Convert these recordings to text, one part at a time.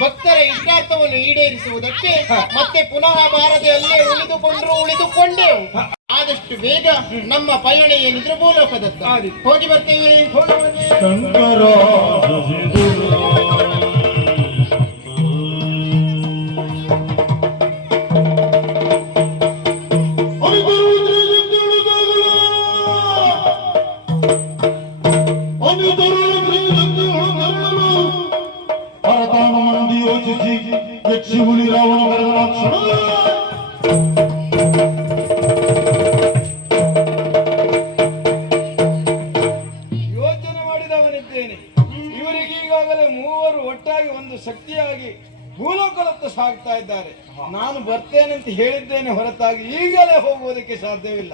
ಭಕ್ತರ ಇಷ್ಟಾರ್ಥವನ್ನು ಈಡೇರಿಸುವುದಕ್ಕೆ ಮತ್ತೆ ಪುನಃ ಬಾರದೆ ಅಲ್ಲೇ ಉಳಿದುಕೊಂಡೆವು. ಆದಷ್ಟು ಬೇಗ ನಮ್ಮ ಪಯಣ ಏನಿದ್ರು ಭೂಲೋಕದತ್ತ ಹೋಗಿ ಬರ್ತೇವೆ. ಇವರಿಗೀಗಾಗಲೇ ಮೂವರು ಒಟ್ಟಾಗಿ ಒಂದು ಶಕ್ತಿಯಾಗಿ ಭೂಲೋಕದತ್ತ ಸಾಗ್ತಾ ಇದ್ದಾರೆ. ನಾನು ಬರ್ತೇನೆಂತ ಹೇಳಿದ್ದೇನೆ ಹೊರತಾಗಿ ಈಗಲೇ ಹೋಗುವುದಕ್ಕೆ ಸಾಧ್ಯವಿಲ್ಲ.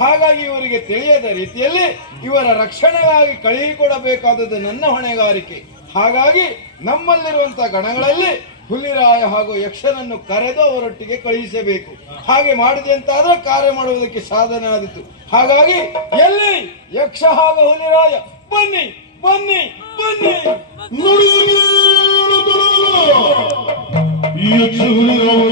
ಹಾಗಾಗಿ ಇವರಿಗೆ ತಿಳಿಯದ ರೀತಿಯಲ್ಲಿ ಇವರ ರಕ್ಷಣೆಗಾಗಿ ಕಳುಹಿಕೊಡಬೇಕಾದದ್ದು ನನ್ನ ಹೊಣೆಗಾರಿಕೆ. ಹಾಗಾಗಿ ನಮ್ಮಲ್ಲಿರುವಂತಹ ಗಣಗಳಲ್ಲಿ ಹುಲಿರಾಯ ಹಾಗೂ ಯಕ್ಷನನ್ನು ಕರೆದು ಅವರೊಟ್ಟಿಗೆ ಕಳುಹಿಸಬೇಕು. ಹಾಗೆ ಮಾಡಿದೆ ಅಂತಾದ್ರೆ ಕಾರ್ಯ ಮಾಡುವುದಕ್ಕೆ ಸಾಧನೆ ಆದಿತ್ತು. ಹಾಗಾಗಿ ಎಲ್ಲಿ ಯಕ್ಷ ಹಾಗೂ ಹುಲಿರಾಯ, ಬನ್ನಿ ಬನ್ನಿ ಬನ್ನಿ. ಈ ಯಕ್ಷ ಹುಲಿರಾಯ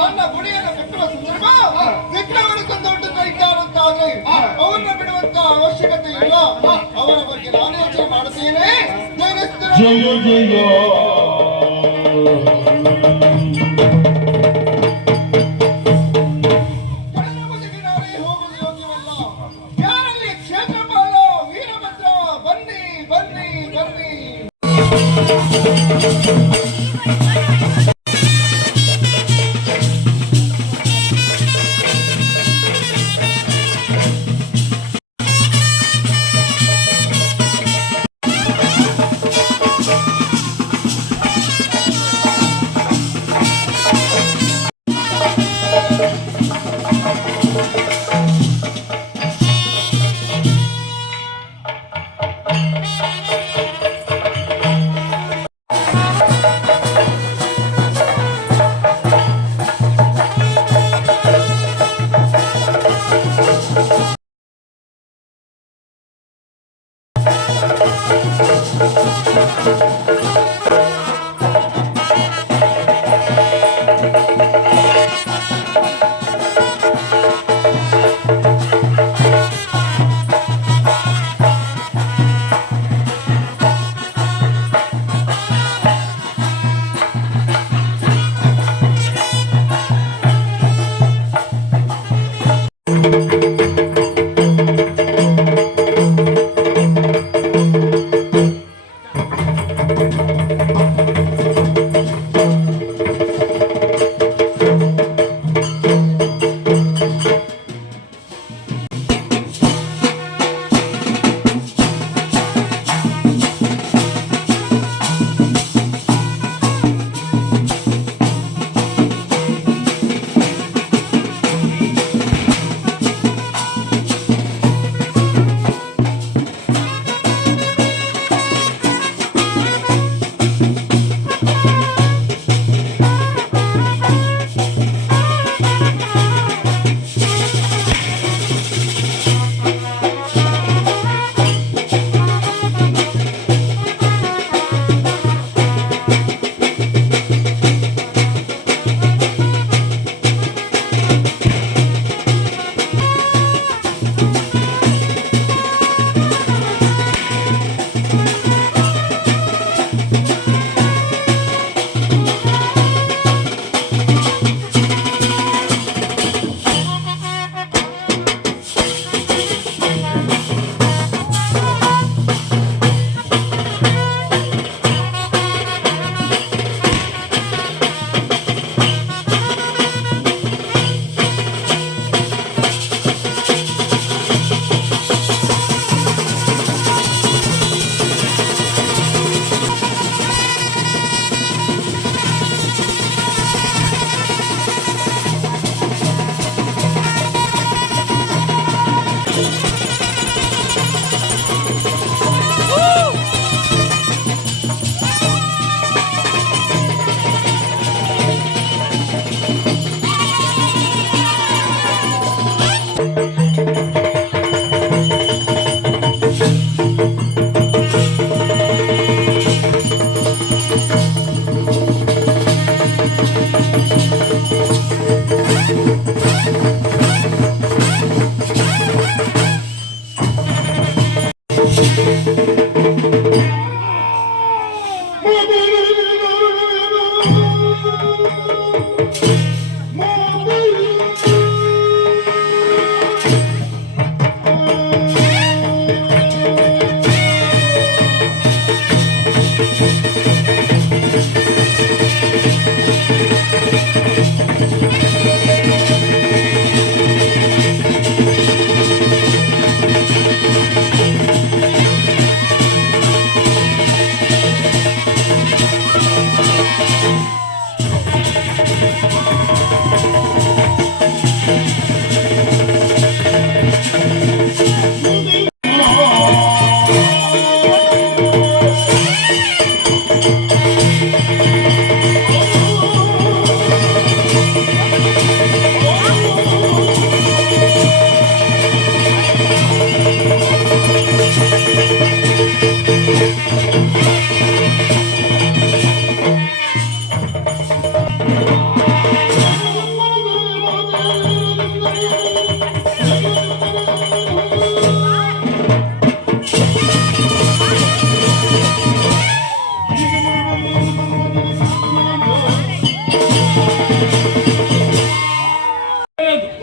ನನ್ನ ಗುಡಿಯನ್ನು ಕಟ್ಟುವ ಸಂದರ್ಭ ವಿಗ್ರಹವನ್ನು ದೊಡ್ಡ ಕೈತಾರಂತಾದ್ರೆ ಅವನ್ನ ಬಿಡುವಂತ ಅವಶ್ಯಕತೆ ಇಲ್ಲ. ಅವರ ಬಗ್ಗೆ ನಾನು ಯೋಚನೆ ಮಾಡುತ್ತೇನೆ. ಜಯ ಜಯ ಹೋಗುವುದು ಯೋಗ್ಯವಲ್ಲ. ಯಾರಲ್ಲಿ ಕ್ಷೇತ್ರಪಾಲ ವೀರಭದ್ರ ಬನ್ನಿ ಬನ್ನಿ ಬನ್ನಿ.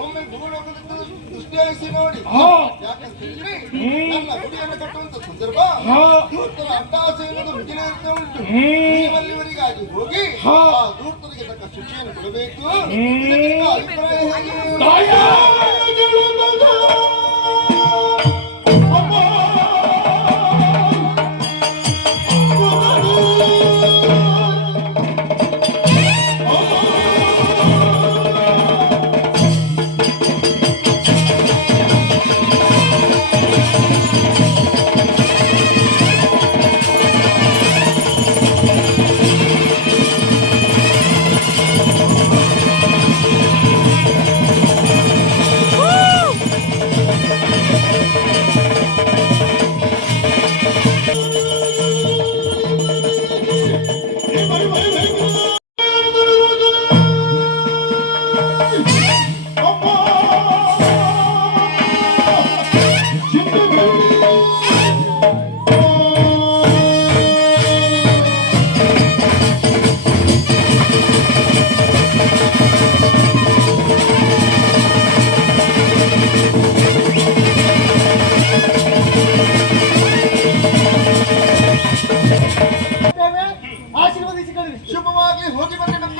ಒಮ್ಮೆ ಭೂಲೋಕದ ದೃಷ್ಟಿಯಾಗಿಸಿ ನೋಡಿ. ಯಾಕಂತೇಳಿದ್ರೆ ನನ್ನ ಗುಡಿಯನ್ನು ಕಟ್ಟುವಂತ ಸಂದರ್ಭ ದೂತರ ಅಟ್ಟಾಸೆ ಎನ್ನುವುದು ಮುಗಿಲಿರುತ್ತ ಉಂಟು. ನಿಮ್ಮಲ್ಲಿವರಿಗಾಗಿ ಹೋಗಿ ಆ ದೂತರಿಗೆ ತಕ್ಕ ಶಿಕ್ಷೆಯನ್ನು ಕೊಡಬೇಕು. ಇದಕ್ಕೆ ನಿಮ್ಮ ಅಭಿಪ್ರಾಯ ಹೇಗೆ? ಆಶೀರ್ವದಿಸಿಕೊಳ್ಳಿ. ಶುಭವಾಗಲಿ, ಹೋಗಿ ಬನ್ನಿ ನಮ್ಮ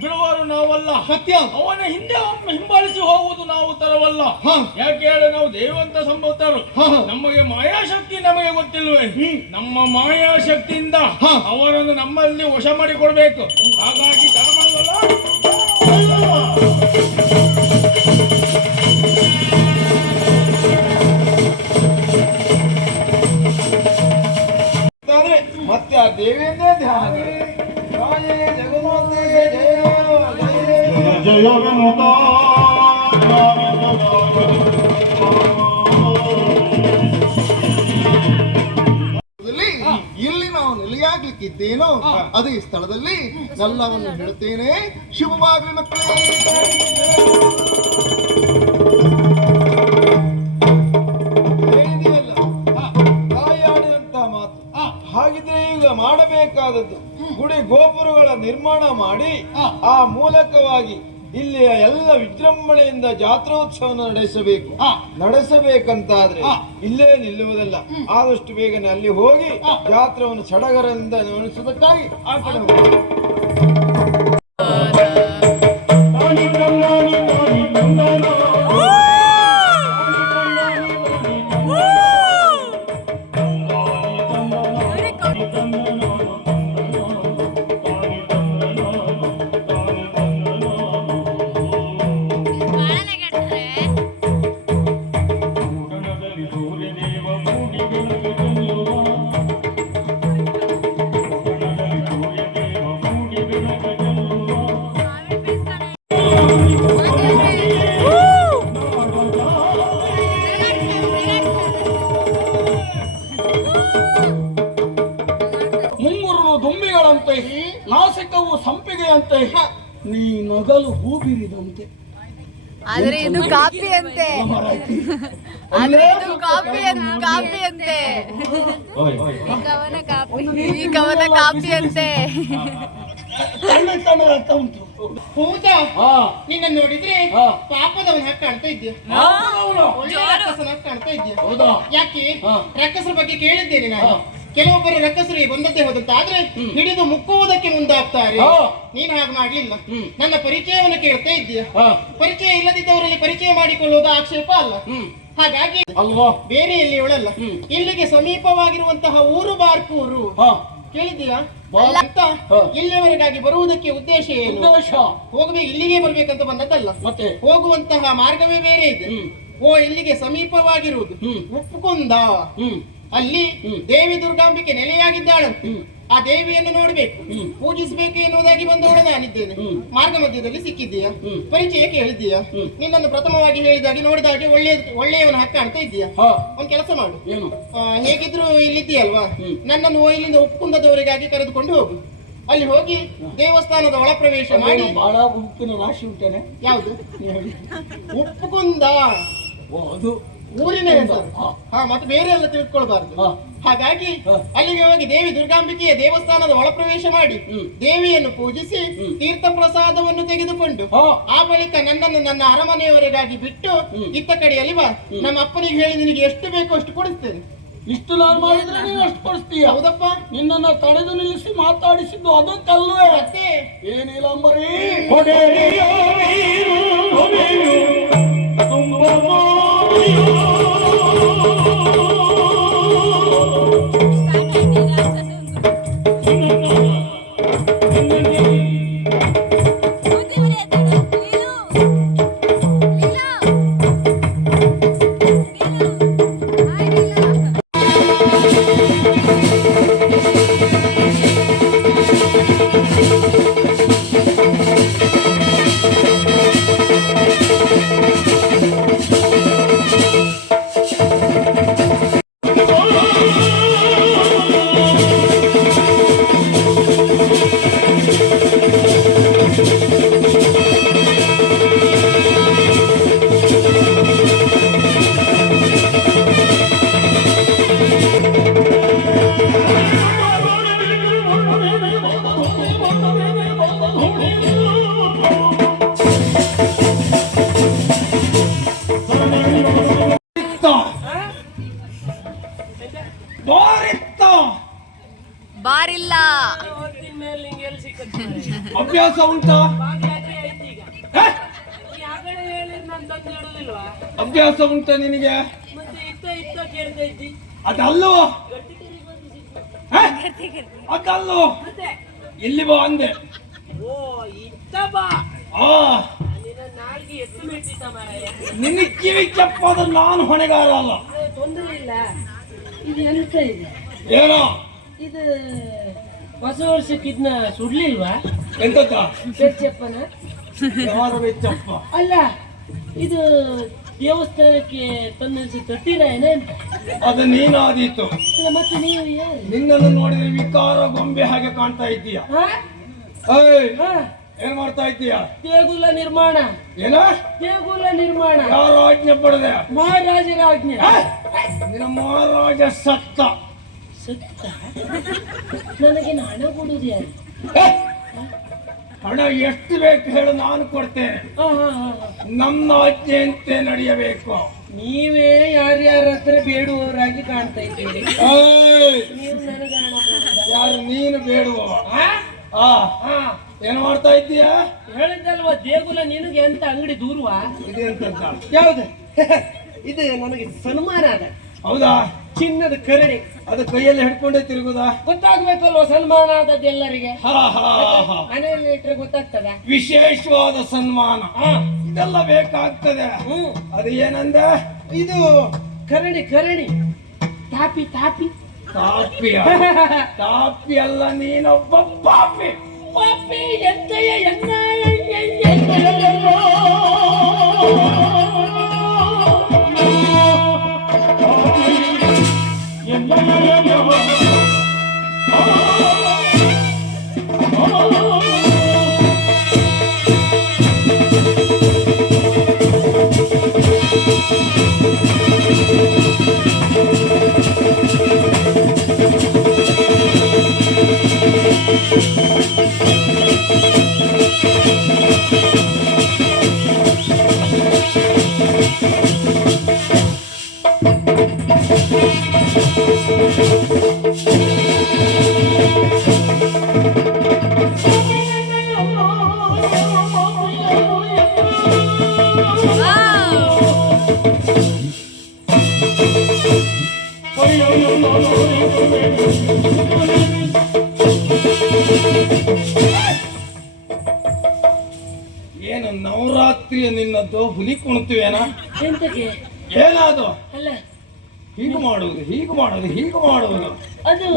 ಬಿಡುವರು ನಾವಲ್ಲ. ಸತ್ಯ. ಅವನ ಹಿಂದೆ ಹಿಂಬಾಲಿಸಿ ಹೋಗುವುದು ನಾವು ತರವಲ್ಲ. ಯಾಕೆ ಹೇಳಿ ನಾವು ದೇವಂತ ಸಂಭೂತರು. ನಮಗೆ ಮಾಯಾಶಕ್ತಿ ನಮಗೆ ಗೊತ್ತಿಲ್ವೇ? ನಮ್ಮ ಮಾಯಾಶಕ್ತಿಯಿಂದ ಅವರನ್ನು ನಮ್ಮಲ್ಲಿ ವಶ ಮಾಡಿಕೊಡ್ಬೇಕು. ಹಾಗಾಗಿ ತಡ ಮಾಡಲ್ಲ. ಮತ್ತೆ ಆ ದೇವಿಯನ್ನೇ ಧ್ಯಾನ. ಜಗನ್ಮಾತೆ ಜಯ ಜಯ ಇಲ್ಲಿ ನಾವು ಬಲಿಯಾಗ್ಲಿಕ್ಕಿದ್ದೇನೋ ಅದೇ ಸ್ಥಳದಲ್ಲಿ ಎಲ್ಲವನ್ನು ಹೇಳುತ್ತೇನೆ. ಶುಭವಾಗಲಿ ಮಕ್ಕಳೇ. ಹೇಳಿದೆಯಲ್ಲ, ತಾಯಿ ಆಡಿದಂತಹ ಮಾತು. ಹಾಗಿದ್ರೆ ಈಗ ಮಾಡಬೇಕಾದದ್ದು ಗುಡಿ ಗೋಪುರಗಳ ನಿರ್ಮಾಣ ಮಾಡಿ ಆ ಮೂಲಕವಾಗಿ ಇಲ್ಲಿಯ ಎಲ್ಲ ವಿಜೃಂಭಣೆಯಿಂದ ಜಾತ್ರೋತ್ಸವವನ್ನು ನಡೆಸಬೇಕಂತಾದ್ರೆ ಇಲ್ಲೇ ನಿಲ್ಲುವುದಲ್ಲ. ಆದಷ್ಟು ಬೇಗನೆ ಅಲ್ಲಿ ಹೋಗಿ ಜಾತ್ರೆಯನ್ನು ಸಡಗರದಿಂದ ನಡೆಸುವುದಕ್ಕಾಗಿ ಆ ಕಡೆ ಹೋಗಿ. ದುಂಬಿಗಳಂತೆ, ನಾಸಿಕವು ಸಂಪಿಗೆಯಂತೆ, ನೀ ನಗಲು ಹೂಬಿರಿದಂತೆ. ಆದ್ರೆ ಇದು ಕಾಫಿ ಅಂತೆ. ಆದ್ರೆ ಇದು ಕಾಫಿ ಅಂತೆ. ಈ ಕವನ ಕಾಫಿ ಅಂತೆ. ಅಂತ ಉಂಟು. ಹೌದಾ? ನಿನ್ನ ನೋಡಿದ್ರೆ ಪಾಪದವನ ಹಾಗೆ ಕಾಣ್ತಾ ಇದ್ಯಾ, ಒಳ್ಳೆ ರಕ್ಕಸನ ಹಾಗೆ ಕಾಣ್ತಾ ಇದ್ಯಾ. ಹೌದಾ? ಯಾಕೆ ರಕ್ಕಸರ ಬಗ್ಗೆ ಕೇಳಿದ್ದೇನೆ ನಾನು. ಕೆಲವೊಬ್ಬರು ರಕ್ಕಸರಿಗೆ ಬಂದದ್ದೇ ಹೋದಂತಾದ್ರೆ ಹಿಡಿದು ಮುಕ್ಕುವುದಕ್ಕೆ ಮುಂದಾಗ್ತಾರೆ. ನೀನು ಹಾಗೆ ಮಾಡ್ಲಿಲ್ಲ. ನನ್ನ ಪರಿಚಯವನ್ನು ಕೇಳ್ತಾ ಇದ್ದೀಯ. ಪರಿಚಯ ಇಲ್ಲದಿದ್ದವರಲ್ಲಿ ಪರಿಚಯ ಮಾಡಿಕೊಳ್ಳುವುದು ಆಕ್ಷೇಪ ಅಲ್ಲ. ಹಾಗಾಗಿ ಅಲ್ವಾ, ಬೇರೆ ಎಲ್ಲಿ ಒಳಲ್ಲ, ಇಲ್ಲಿಗೆ ಸಮೀಪವಾಗಿರುವಂತಹ ಊರು ಬಾರ್ಕೂರು ಕೇಳಿದ್ದೀಯಾ ಅಂತ. ಇಲ್ಲಿವರೆಗಾಗಿ ಬರುವುದಕ್ಕೆ ಉದ್ದೇಶ ಏನು? ಹೋಗಬೇಕು, ಇಲ್ಲಿಗೆ ಬರ್ಬೇಕಂತ ಬಂದದ್ದಲ್ಲ. ಮತ್ತೆ ಹೋಗುವಂತಹ ಮಾರ್ಗವೇ ಬೇರೆ ಇದೆ. ಇಲ್ಲಿಗೆ ಸಮೀಪವಾಗಿರುವುದು ಉಪ್ಪುಕುಂದ. ಅಲ್ಲಿ ದೇವಿ ದುರ್ಗಾಂಬಿಕೆ ನೆಲೆಯಾಗಿದ್ದಾಳಂತೆ. ಆ ದೇವಿಯನ್ನು ನೋಡ್ಬೇಕು, ಪೂಜಿಸಬೇಕು ಎನ್ನುವುದಾಗಿ ಬಂದವಳು ನಾನಿದ್ದೇನೆ. ಮಾರ್ಗ ಮಧ್ಯದಲ್ಲಿ ಸಿಕ್ಕಿದ್ದೀಯಾ, ಪರಿಚಯ ಕೇಳಿದ್ದೀಯಾ, ನಿನ್ನನ್ನು ಪ್ರಥಮವಾಗಿ ಹೇಳಿದಾಗೆ ನೋಡಿದಾಗೆ ಒಳ್ಳೆಯವನ ಹಾಕಿ ಕಾಣ್ತಾ ಇದ್ದೀಯಾ. ಒಂದ್ ಕೆಲಸ ಮಾಡು, ಹೇಗಿದ್ರು ಇಲ್ಲಿದ್ದೀಯಲ್ವಾ, ನನ್ನನ್ನು ಇಲ್ಲಿಂದ ಉಪ್ಪುಕುಂದದವರೆಗಾಗಿ ಕರೆದುಕೊಂಡು ಹೋಗು. ಅಲ್ಲಿ ಹೋಗಿ ದೇವಸ್ಥಾನದ ಒಳ ಪ್ರವೇಶ ಮಾಡಿ. ಬಹಳ ಉಪ್ಪಿನ ರಾಶಿ ಉಂಟೇನೆ. ಯಾವುದು? ಉಪ್ಪುಕುಂದ ಅದು ಊರಿನ ಹೆಸರು. ಮತ್ತೆ ಬೇರೆ ಎಲ್ಲ ತಿಳ್ಕೊಳ್ಬಾರ್ದು. ಹಾಗಾಗಿ ಅಲ್ಲಿಗೆ ಹೋಗಿ ದೇವಿ ದುರ್ಗಾಂಬಿಕೆಯ ದೇವಸ್ಥಾನದ ಒಳ ಪ್ರವೇಶ ಮಾಡಿ ದೇವಿಯನ್ನು ಪೂಜಿಸಿ ತೀರ್ಥ ಪ್ರಸಾದವನ್ನು ತೆಗೆದುಕೊಂಡು ಆ ಬಳಿಕ ನನ್ನನ್ನು ನನ್ನ ಅರಮನೆಯವರೆಗಾಗಿ ಬಿಟ್ಟು ಇತ್ತ ಕಡೆಯಲ್ಲಿ ಬಾ. ನಮ್ಮ ಅಪ್ಪನಿಗೆ ಹೇಳಿ ನಿನಗೆ ಎಷ್ಟು ಬೇಕೋ ಅಷ್ಟು ಕೊಡಿಸ್ತೇನೆ. ಇಷ್ಟು ನಾನು ಮಾಡಿದ್ರೆ ನೀನು ಅಷ್ಟು ಕೊಡಿಸ್ತೀಯ? ಹೌದಪ್ಪ. ನಿನ್ನನ್ನು ತಡೆದು ನಿಲ್ಲಿಸಿ ಮಾತಾಡಿಸಿದ್ದು ಅದಕ್ಕಲ್ವೇ? ಮತ್ತೆ ಏನಿಲ್ಲ ಅಂಬರೀ. ಬಾರಿಲ್ಲ. ಅಭ್ಯಾಸ ಉಂಟಾ? ಅಭ್ಯಾಸ ಉಂಟಾ ನಿನಗೆ? ಅದಲ್ಲೋ ಅದಲ್ಲೋ ಇಲ್ಲಿ ಬಾ ಅಂದೆ. ನಿನ್ನ ಕಿವಿ ಚಪ್ಪಾದ ನಾನು ಹೊಣೆಗಾರ ಅಲ್ಲ. ತೊಂದರೆ ಇಲ್ಲ. ಇದು ಎಂತ ಇದೆ? ಏನೋ ಇದು ಹೊಸ ವರ್ಷಕ್ಕಿದ್ನ ಸುಡ್ಲಿಲ್ವಾ? ಎಂತದ ಬೆಚ್ಚಪ್ಪನ? ಯಾರ ಬೆಚ್ಚಪ್ಪ? ಅಲ್ಲ, ಇದು ದೇವಸ್ಥಾನಕ್ಕೆ ತಂದಿರಿಸಿ ತಟ್ಟಿರ ಏನೇನು? ಅದು ನೀನಾದೀತು. ಅಲ್ಲ, ಮತ್ತೆ ನೀವು ಯಾರು? ನಿನ್ನನ್ನು ನೋಡಿದ್ರೆ ವಿಕಾರ ಗೊಂಬೆ ಹಾಗೆ ಕಾಣ್ತಾ ಇದ್ದೀಯ. ಹಾ? ಏಯ್, ಹಾ? ಏನ್ ಮಾಡ್ತಾ ಇದ್ದೀಯ? ದೇಗುಲ ನಿರ್ಮಾಣ. ಏನ? ದೇಗುಲ ನಿರ್ಮಾಣ. ಯಾರ ಆಜ್ಞೆ ಪಡೆದೆ? ಮಹಾರಾಜರ ಆಜ್ಞೆ. ನಿನ್ನ ಮಹಾರಾಜ ಸತ್ತ. ಸತ್ತ? ನನಗೆ ಹಣ ಕೊಡುದು ಯಾರು? ಏ, ಹಣ ಎಷ್ಟು ಬೇಕು ಹೇಳು, ನಾನು ಕೊಡ್ತೇನೆ. ಹಾ, ಹಾ, ಹಾ. ನನ್ನ ಆಜ್ಞೆಯಂತೆ ನಡೆಯಬೇಕು. ನೀವೇ ಯಾರ್ಯಾರ ಹತ್ರ ಬೇಡುವವರಾಗಿ ಕಾಣ್ತಾ ಇದ್ದೀರಿ. ಏಯ್, ನೀವು ನನಗೆ ಹಣ ಕೊಡುವುದಾ? ಯಾರು ನೀನು ಬೇಡುವವ? ಹಾ? ಆ, ಹಾ. ಏನ್ ಮಾಡ್ತಾ ಇದ್ದೀಯ? ಹೇಳಿದ್ದಲ್ವಾ ದೇಗುಲ ನಿನಗೆ ಅಂತ ಅಂಗಡಿ ದೂರುವ. ಇದೆಂತದ್ದ? ಯಾವ್ದು? ಇದು ನನಗೆ ಸನ್ಮಾನ ಅದ. ಹೌದಾ? ಚಿನ್ನದ ಕರಡಿ. ಅದು ಕೈಯಲ್ಲಿ ಹಿಡ್ಕೊಂಡೇ ತಿರುಗುದಾ? ಗೊತ್ತಾಗ್ಬೇಕಲ್ವ ಸನ್ಮಾನ ಆದದ್ದು ಎಲ್ಲರಿಗೆ. ಹಾ ಹಾ ಹಾ. ಮನೆಯಲ್ಲಿ ಇಟ್ರೆ ಗೊತ್ತಾಗ್ತದ. ವಿಶೇಷವಾದ ಸನ್ಮಾನ ಹಾ. ಇದೆಲ್ಲ ಬೇಕಾಗ್ತದೆ. ಹ್ಮ್. ಅದು ಏನಂದ? ಇದು ಕರಡಿ ಕರಡಿ. ತಾಪಿ ತಾಪಿ. ಕಾಪಿಯ? ಕಾಪಿ ಅಲ್ಲ, ನೀನೊಬ್ಬ ಪಾಪಿ. ಪಾಪಿ ಎಂತೆಯ ಎನ್ನ ಏನು ನವರಾತ್ರಿಯ ನಿನ್ನದ್ದು ಹುಲಿ ಕುಣಿತೀವೇನ? ಎಂತಕ್ಕೆ? ಏನಾದು? ಅಲ್ಲ, ಹೀಗೆ ಮಾಡುವುದು, ಹೀಗೆ ಮಾಡುವುದು, ಹೀಗೆ ಮಾಡುವುದು. ಅದು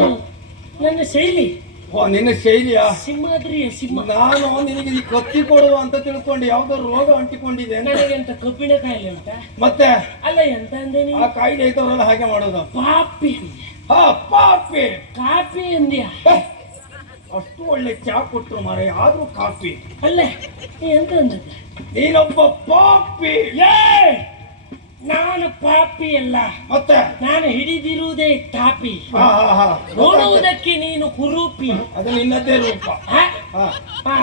ನನ್ನ ಶೈಲಿ. ಓ, ನಿನ್ನ ಶೈಲಿಯ? ಸಿಂಹಾದ್ರಿಯ ಸಿಂಹ. ನಾನು ನಿನಗೆ ಈ ಕತ್ತಿ ಕೊಡುವ ಅಂತ ತಿಳ್ಕೊಂಡು ಯಾವ್ದೋ ರೋಗ ಅಂಟಿಕೊಂಡಿದೆ ಅಂತ. ನನಗೆ ಅಂತ ಕಬ್ಬಿಣ ಕಾಯಿಲೆ ಉಂಟಾ? ಮತ್ತೆ ಅಲ್ಲ, ಎಂತ ಅಂದೆ ನೀನು? ಆ ಕಾಯಿಲೆ ಐತವ್ರಲ್ಲ ಹಾಗೆ ಮಾಡೋದು. ಪಾಪಿ ಅಂದ್ಯ. ಹಾ, ಪಾಪಿ. ಕಾಪಿ ಅಂದ್ಯ. ಏ, ಅಷ್ಟು ಒಳ್ಳೆ ಚಾ ಕೊಟ್ರು ಮಾರ, ಆದ್ರೂ ಕಾಪಿ. ಅಲ್ಲ, ನೀ ಎಂತ ಅಂದದ್ದು? ನೀನೊಬ್ಬ ಪಾಪಿ. ಏ, ನಾನು ಪಾಪಿ ಅಲ್ಲ. ಮತ್ತೆ ನಾನು ಹಿಡಿದಿರುವುದೇ ತಾಪಿ. ಹಾ ಹಾ ಹಾ. ನೋಡುವುದಕ್ಕೆ ನೀನು ಕುರೂಪಿ. ಅದು ನಿನ್ನದೇ ರೂಪ. ಹಾ? ಹಾ. ಹಾ.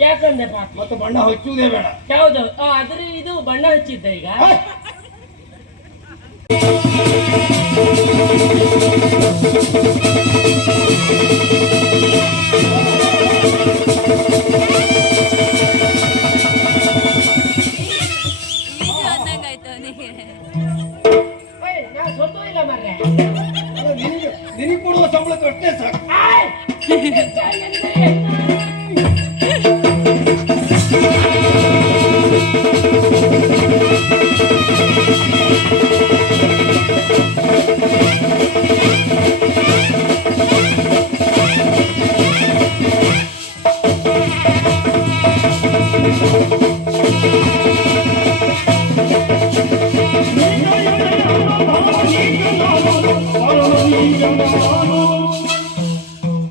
ಯಾಕಂದೆ ಪಾಪಿ? ಮತ್ತೆ ಬಣ್ಣ ಹಚ್ಚುವುದೇ ಬೇಡ. ಯಾವುದು? ಅದ್ರ ಇದು ಬಣ್ಣ ಹಚ್ಚಿದ್ದ ಈಗ. ಹಾ. ನಾ ಸೊತ್ತು ಇಲ್ಲ ಮರ್ರೆ. ನಿನಗೆ ಕೊಡುವ ಸಂಬಳಕ್ಕೆ ಅಷ್ಟೇ ಸಾಕು.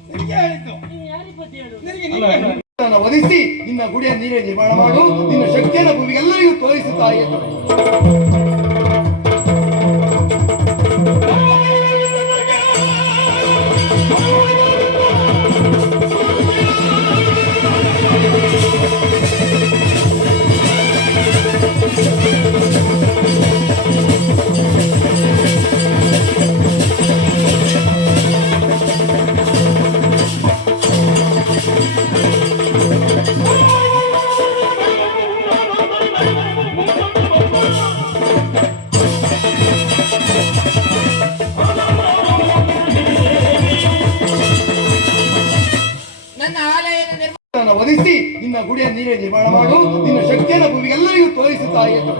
ನಿನಗೆ ಹೇಳಿದ್ದು. ಯಾರಿಗೆ ಗೊತ್ತು ಹೇಳು? ನನ್ನ ವಧಿಸಿ ನಿನ್ನ ಗುಡಿಯ ನೀರೇ ನಿರ್ಮಾಣ ಮಾಡು, ನಿನ್ನ ಶಕ್ತಿಯನ್ನು ಭೂಮಿಗೆಲ್ಲರಿಗೂ ತೋರಿಸುತ್ತಾ ಎಂದು. ನನ್ನ ವಧಿಸಿ ನಿನ್ನ ಗುಡಿಯ ನೀರೇ ನಿರ್ಮಾಣ ಮಾಡು, ನಿನ್ನ ಶಕ್ತಿಯನ್ನು ಭೂಮಿಗೆಲ್ಲರಿಗೂ ತೋರಿಸುತ್ತಾ ಎಂದು.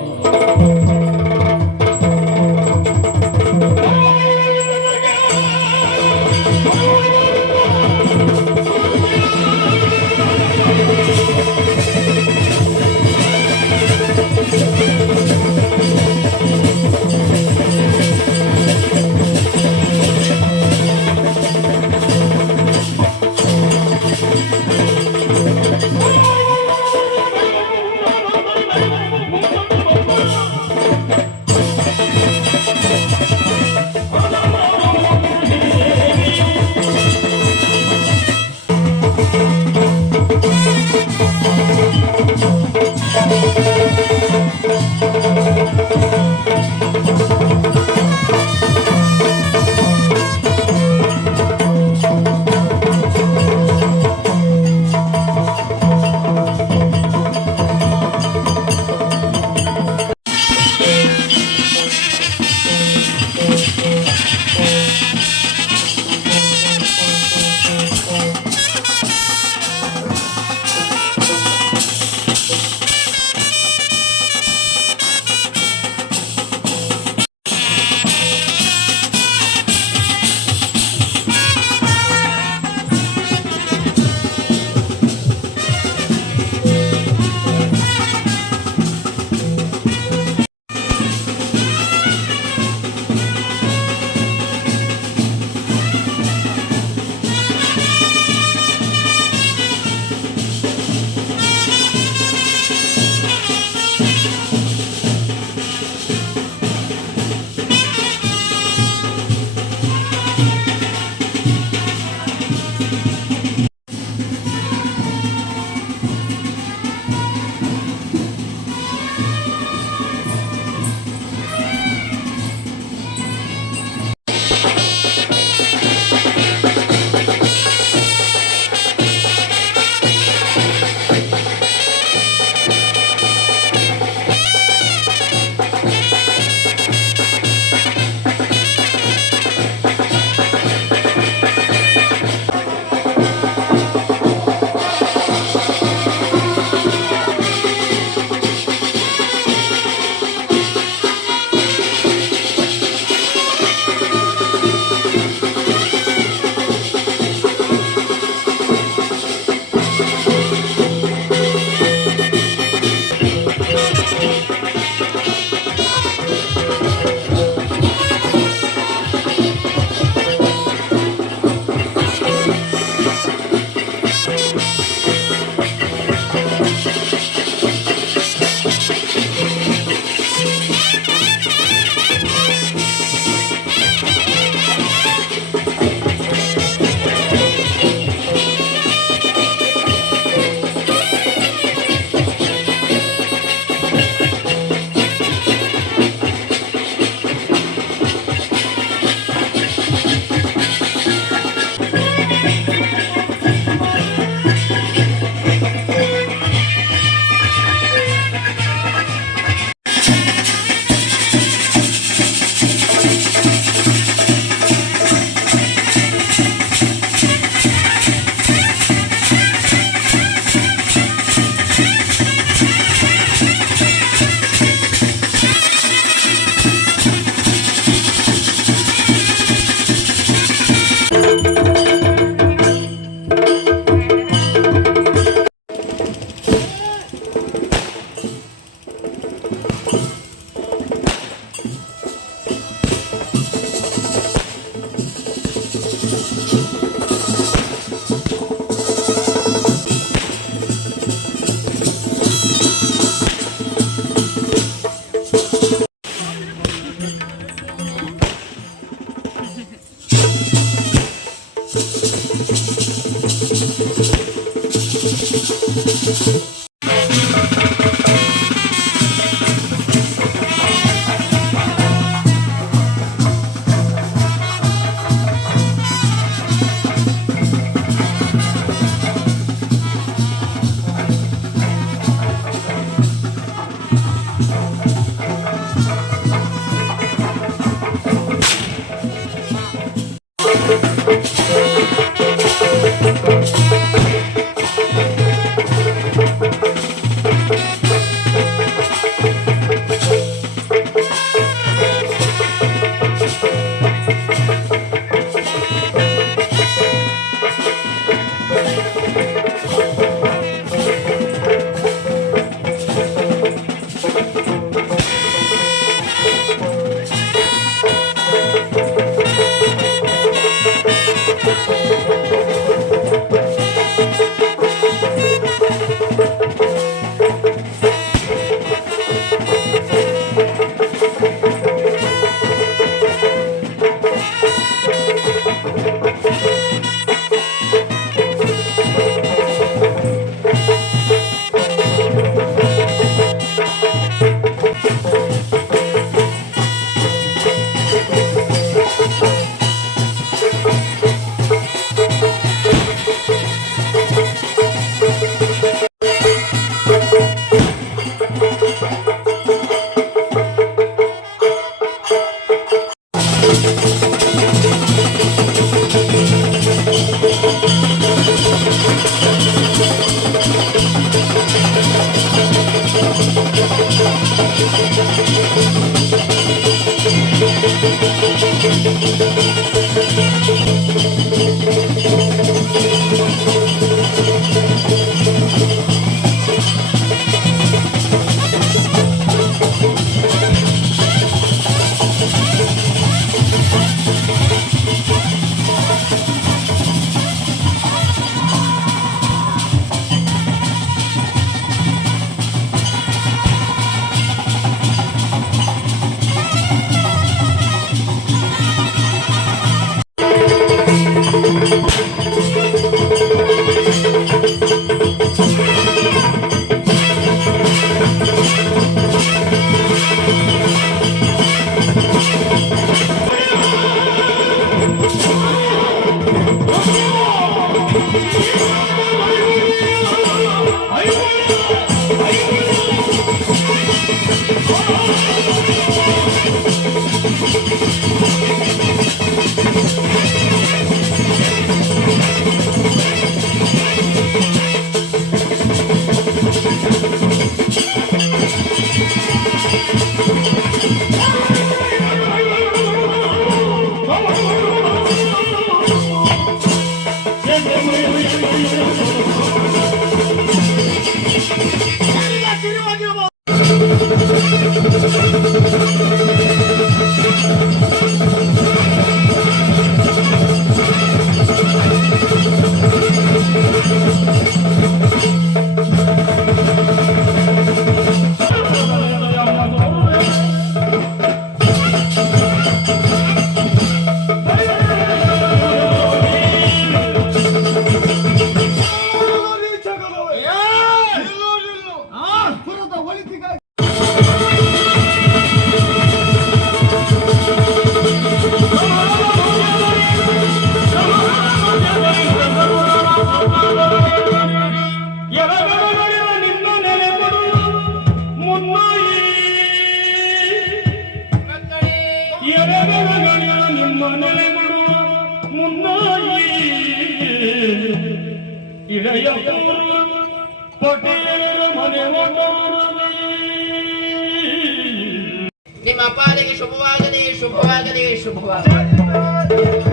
ನಿಮ್ಮ ಪಾಲಿಗೆ ಶುಭವಾಗಲಿ, ಶುಭವಾಗಲಿ, ಶುಭವಾಗಲಿ.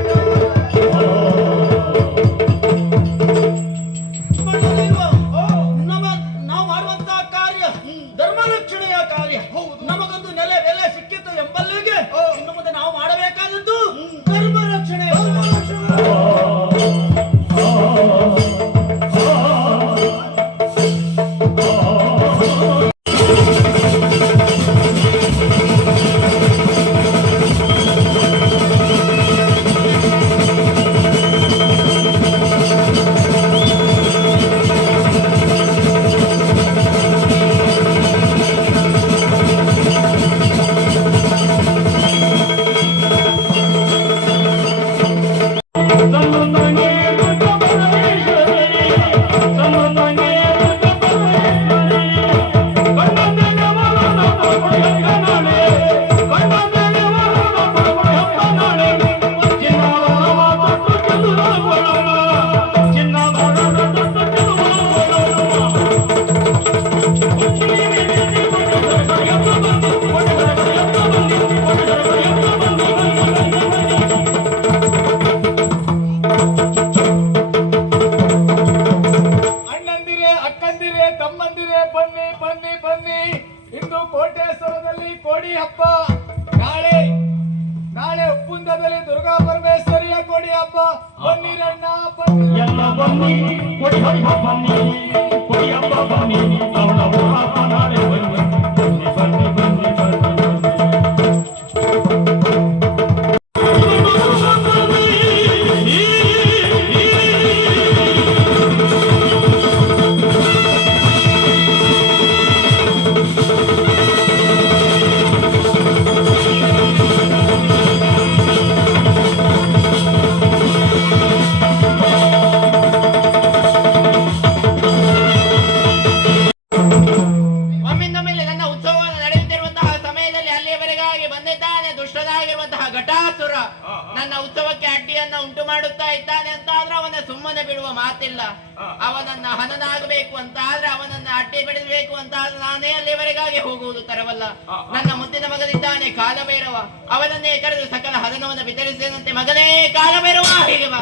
ನಾವು ಮಾಡುವಂತಹ ಕಾರ್ಯ ಧರ್ಮ ರಕ್ಷಣೆಯ ಕಾರ್ಯ. ನಮಗೊಂದು ನೆಲೆ ಬೆಲೆ ಸಿಕ್ಕಿತು ಎಂಬಲ್ಲಿಗೆ ಇನ್ನು ಮುಂದೆ ನಾವು ಮಾಡಬೇಕಾದದ್ದು ಧರ್ಮ ರಕ್ಷಣೆ. ಅವನನ್ನ ಹನನಾಗಬೇಕು ಅಂತ ಆದ್ರೆ, ಅವನನ್ನ ಅಡ್ಡಿ ಬಿಡಬೇಕು ಅಂತ ಆದ್ರೆ ನಾನೇ ಅಲ್ಲಿವರೆಗಾಗಿ ಹೋಗುವುದು ತರವಲ್ಲ. ನನ್ನ ಮುದ್ದಿನ ಮಗನಿದ್ದಾನೆ ಕಾಲಭೈರವ, ಅವನನ್ನೇ ಕರೆದು ಸಕಲ ಹದನವನ್ನು ವಿತರಿಸಿದಂತೆ ಮಗನೇ ಕಾಲಭೈರವ ಹೀಗೆ ಬಾ.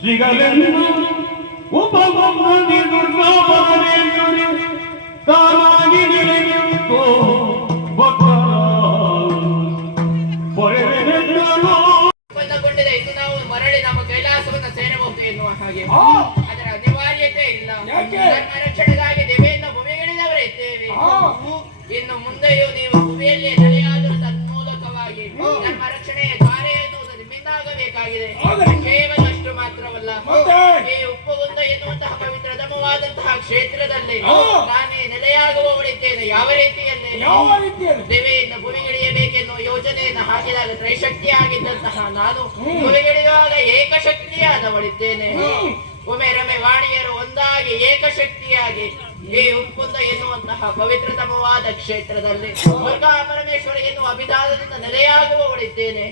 ಸಿಗಲೆಂದು ಉಪಮನಿ ದುರ್ಗಾವನೆಯುಡಿ ತಾನಾಗಿ ನಿಲ್ಲಿತು ಭಕ್ತರ ಪೊರೆವೆನೆಂದನು. ಒಪ್ಪಂದಗೊಂಡಿದೆ. ಇನ್ನು ನಾವು ಮರಳಿ ನಮ್ಮ ಕೈಲಾಸವನ್ನು ಸೇರಬಹುದು ಎನ್ನುವ ಹಾಗೆ ಅದರ ಅನಿವಾರ್ಯತೆ ಇಲ್ಲ. ಧರ್ಮ ರಕ್ಷಣೆಗಾಗಿ ದೇವೆಯನ್ನು ಭೂಮಿಗಿಳಿದವರೇ ಇದ್ದೇವೆ. ಇನ್ನು ಮುಂದೆಯೂ ನೀವು ಭೂಮಿಯಲ್ಲಿ ನೆಲೆಯಾದರೂ ತನ್ಮೂಲಕವಾಗಿ ಧರ್ಮ ರಕ್ಷಣೆಯ ಕಾರ್ಯ ಎನ್ನುವುದು ನಿಮ್ಮಿಂದಾಗಬೇಕಾಗಿದೆ. ಕೇವಲ ಅಷ್ಟು ಮಾತ್ರವಲ್ಲ, ಈ ಉಪ್ಪುಗುಂದ ಎನ್ನುವಂತಹ ಪವಿತ್ರ ಧರ್ಮವಾದಂತಹ ಕ್ಷೇತ್ರದಲ್ಲಿ ನಾನೇ ನೆಲೆಯಾಗುವವಳಿದ್ದೇನೆ. ಯಾವ ರೀತಿಯಲ್ಲಿ ದೇವೆಯಿಂದ ಭೂಮಿಗಿಳಿಯಬೇಕೆನ್ನುವ ಯೋಜನೆಯನ್ನು ಹಾಕಿದಾಗ ತ್ರೈಶಕ್ತಿಯಾಗಿದ್ದಂತಹ ನಾನು ಭೂಮಿಗಿಳಿಯುವಾಗ ಏಕಶಕ್ತಿಯಾದವಳಿದ್ದೇನೆ. ಒಮ್ಮೆ ರಮೆ ವಾಣಿಯರು ಒಂದಾಗಿ ಏಕಶಕ್ತಿಯಾಗಿ ಈ ಉಪ್ಪುಂದ ಎನ್ನುವಂತಹ ಪವಿತ್ರತಮವಾದ ಕ್ಷೇತ್ರದಲ್ಲಿ ದುರ್ಗಾ ಪರಮೇಶ್ವರಿ ಎನ್ನುವ ಅಭಿಧಾನದಿಂದ ನೆಲೆಯಾಗುವವಳಿದ್ದೇನೆ.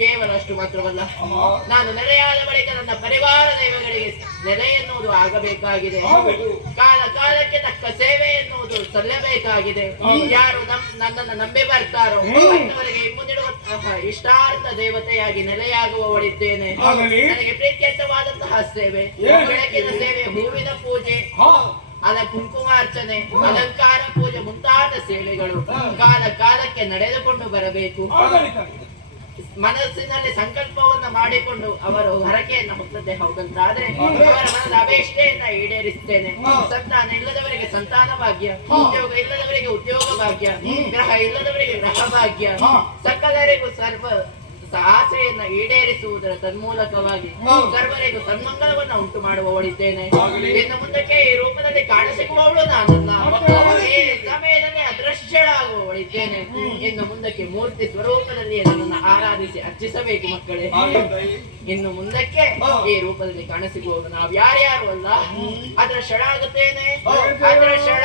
ಕೇವಲ ಅಷ್ಟು ಮಾತ್ರವಲ್ಲ, ನಾನು ನೆಲೆಯಾದ ಬಳಿಕ ನನ್ನ ಪರಿವಾರ ದೈವಗಳಿಗೆ ನೆಲೆ ಎನ್ನುವುದು ಆಗಬೇಕಾಗಿದೆ. ಕಾಲ ಕಾಲಕ್ಕೆ ತಕ್ಕ ಸೇವೆ ಎನ್ನುವುದು ಸಲ್ಲಬೇಕಾಗಿದೆ. ಯಾರು ನನ್ನನ್ನು ನಂಬಿ ಬರ್ತಾರೋ ಅಂತವರಿಗೆ ಮುಂದಿಡುವಂತಹ ಇಷ್ಟಾರ್ಥ ದೇವತೆಯಾಗಿ ನೆಲೆಯಾಗುವವಳಿದ್ದೇನೆ. ನನಗೆ ಪ್ರೀತ್ಯರ್ಥವಾದಂತಹ ಸೇವೆ, ಬೆಳಕಿನ ಸೇವೆ, ಹೂವಿನ ಪೂಜೆ, ಕುಂಕುಮಾರ್ಚನೆ, ಅಲಂಕಾರ ಪೂಜೆ ಮುಂತಾದ ಸೇವೆಗಳು ಕಾಲ ಕಾಲಕ್ಕೆ ನಡೆದುಕೊಂಡು ಬರಬೇಕು. ಮನಸ್ಸಿನಲ್ಲಿ ಸಂಕಲ್ಪವನ್ನ ಮಾಡಿಕೊಂಡು ಅವರು ಹರಕೆಯನ್ನ ಹೊತ್ತದ್ದೇ ಹೌದಂತಾದ್ರೆ ಅವರ ಮನದ ಅಪೇಕ್ಷೆಯನ್ನ ಈಡೇರಿಸ್ತೇನೆ. ಸಂತಾನ ಇಲ್ಲದವರಿಗೆ ಸಂತಾನ ಭಾಗ್ಯ, ಉದ್ಯೋಗ ಇಲ್ಲದವರಿಗೆ ಉದ್ಯೋಗ ಭಾಗ್ಯ, ಗ್ರಹ ಇಲ್ಲದವರಿಗೆ ಗ್ರಹ ಭಾಗ್ಯ, ಸಕಲರಿಗೂ ಸರ್ವ ಆಸೆಯನ್ನ ಈಡೇರಿಸುವುದರ ತನ್ಮೂಲಕವಾಗಿ ಸರ್ವರಿಗೂ ಸನ್ಮಂಗಲವನ್ನ ಉಂಟು ಮಾಡುವವಳಿದ್ದೇನೆ. ಇನ್ನು ಮುಂದಕ್ಕೆ ಈ ರೂಪದಲ್ಲಿ ಕಾಣಸಿಗುವವಳು ನಾನಲ್ಲ, ಈ ಸಮಯದಲ್ಲಿ ಅದೃಶ್ಯಳಾಗುವವಳಿದ್ದೇನೆ. ಇನ್ನು ಮುಂದಕ್ಕೆ ಮೂರ್ತಿ ಸ್ವರೂಪದಲ್ಲಿ ನನ್ನನ್ನು ಆರಾಧಿಸಿ ಅರ್ಚಿಸಬೇಕು ಮಕ್ಕಳೇ. ಇನ್ನು ಮುಂದಕ್ಕೆ ಈ ರೂಪದಲ್ಲಿ ಕಾಣಸಿಗುವವನು ನಾವು ಯಾರ್ಯಾರು ಅಲ್ಲ, ಅದರ ಶಳಾಗುತ್ತೇನೆ, ಅದರ ಶಳ